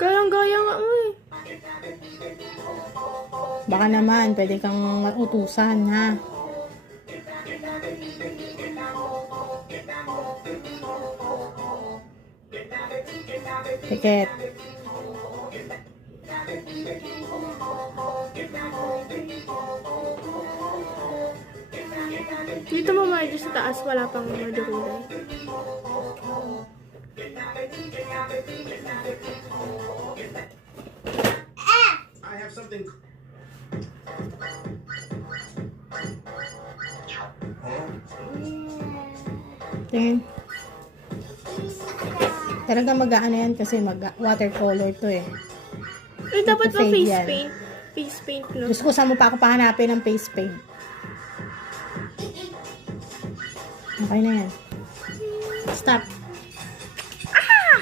Gayang-gaya nga mo eh. Baka naman, pwede kang mautusan, ha? Tiket. Dito mo medyo sa taas, wala pang medyo kulay. I have something. Tingin. Talaga mag-aano yan kasi watercolor to eh. Eh, dapat ba Fade face yan. paint? Face paint, no? Gusto ko saan mo pa ako pahanapin ng face paint. Okay na yan. Stop.